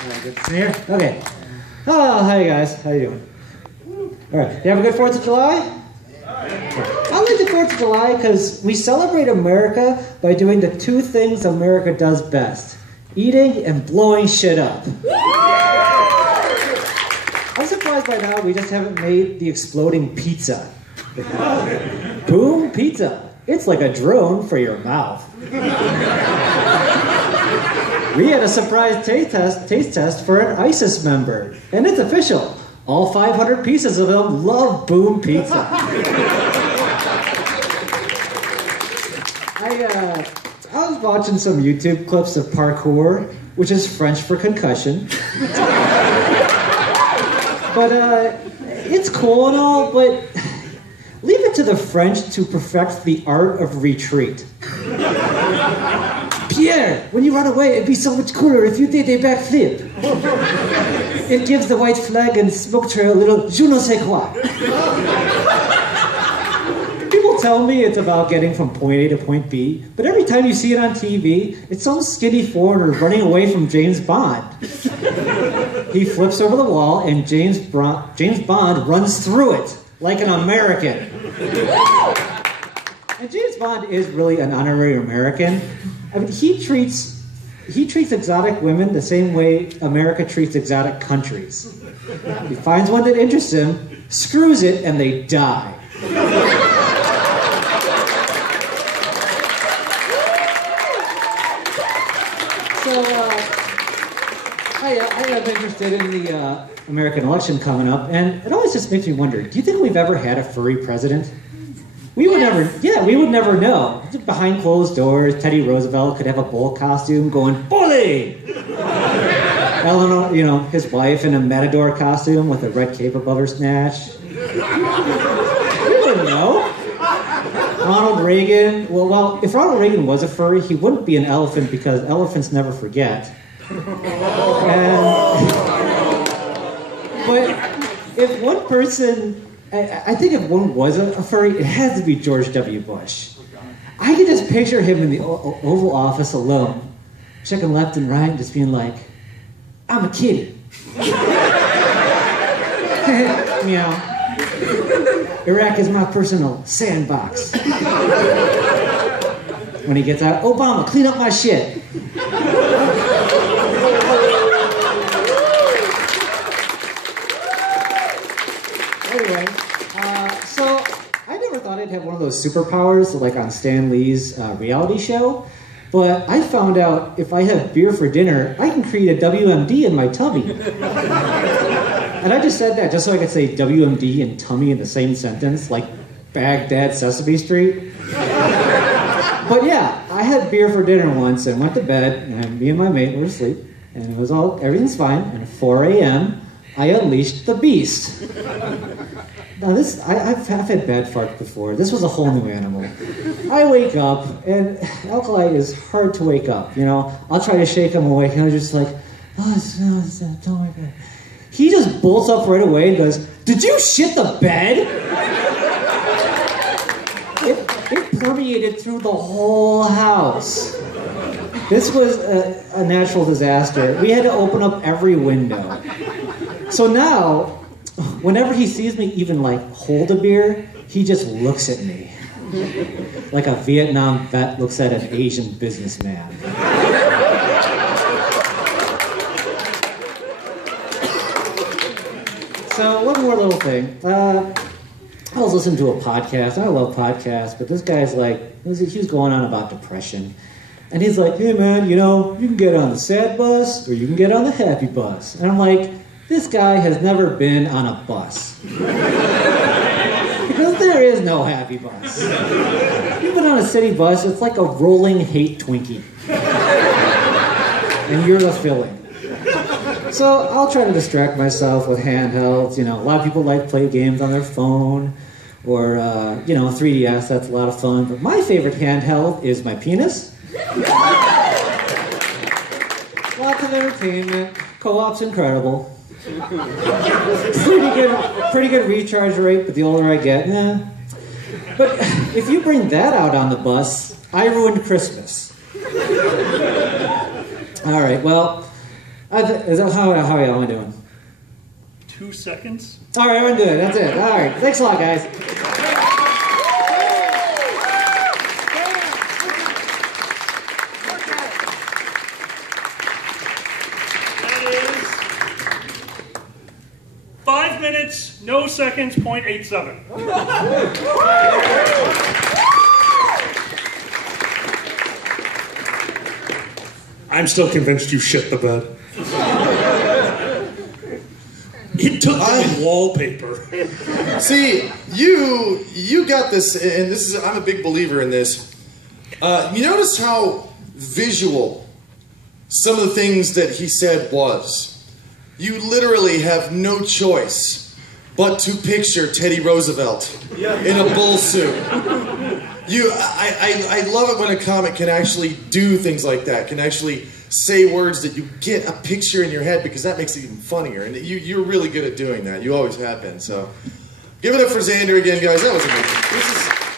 Good to see you. Okay. Oh, hi guys. How you doing? All right. You have a good 4th of July? I like the 4th of July because we celebrate America by doing the 2 things America does best. Eating and blowing shit up. I'm surprised by now we just haven't made the exploding pizza. Boom pizza. It's like a drone for your mouth. We had a surprise taste test for an ISIS member, and it's official. All 500 pieces of them love Boom Pizza. I was watching some YouTube clips of parkour, which is French for concussion. But it's cool and all, but leave it to the French to perfect the art of retreat. Pierre, when you run away, it'd be so much cooler if you did a backflip. It gives the white flag and smoke trail a little je ne sais quoi. People tell me it's about getting from point A to point B, but every time you see it on TV, it's some skinny foreigner running away from James Bond. He flips over the wall, and James Bond runs through it like an American. And James Bond is really an honorary American. I mean, he treats exotic women the same way America treats exotic countries. He finds one that interests him, screws it, and they die. So, I am interested in the American election coming up, and it always just makes me wonder, do you think we've ever had a furry president? We would never know. Behind closed doors, Teddy Roosevelt could have a bull costume going, bully! Eleanor, his wife in a matador costume with a red cape above her snatch. We wouldn't know. Ronald Reagan, well, if Ronald Reagan was a furry, he wouldn't be an elephant because elephants never forget. But if one person... I think if one was a furry, it had to be George W. Bush. I could just picture him in the Oval Office alone, checking left and right, just being like, I'm a kitty. Meow. Iraq is my personal sandbox. When he gets out, Obama, clean up my shit. Anyway, so I never thought I'd have one of those superpowers like on Stan Lee's reality show, but I found out if I have beer for dinner, I can create a WMD in my tummy. And I just said that just so I could say WMD and tummy in the same sentence, like Baghdad, Sesame Street. But yeah, I had beer for dinner once and went to bed, and me and my mate were asleep, and everything's fine, and at 4 a.m., I unleashed the beast. Now I've had bad farts before. This was a whole new animal. I wake up, and Alkali is hard to wake up, I'll try to shake him awake, and I'm just like, don't wake up. He just bolts up right away and goes, did you shit the bed? It permeated through the whole house. This was a natural disaster. We had to open up every window. So now, whenever he sees me even hold a beer, he just looks at me. Like a Vietnam vet looks at an Asian businessman. So one more little thing. I was listening to a podcast. I love podcasts, but this guy's he was going on about depression. And he's like, hey man, you can get on the sad bus or you can get on the happy bus. And I'm like, this guy has never been on a bus. Because there is no happy bus. You've been on a city bus, it's like a rolling hate Twinkie. And you're the filling. So I'll try to distract myself with handhelds. A lot of people like play games on their phone. Or, 3DS, that's a lot of fun. But my favorite handheld is my penis. Lots of entertainment. Co-op's incredible. Pretty good recharge rate, but the older I get, But if you bring that out on the bus, I ruined Christmas. All right, well, Is that how am I doing? 2 seconds. All right, everyone do it. That's it. All right. Thanks a lot, guys. That is 5 minutes, no seconds, 0.87. I'm still convinced you shit the bed. It took wallpaper. See, you got this, and this is, I'm a big believer in this. You notice how visual some of the things that he said was. You literally have no choice but to picture Teddy Roosevelt in a bull suit. I love it when a comic can actually do things like that, can actually say words that you get a picture in your head, because that makes it even funnier. And you're really good at doing that. You always have been. So give it up for Xander again, guys. That was amazing.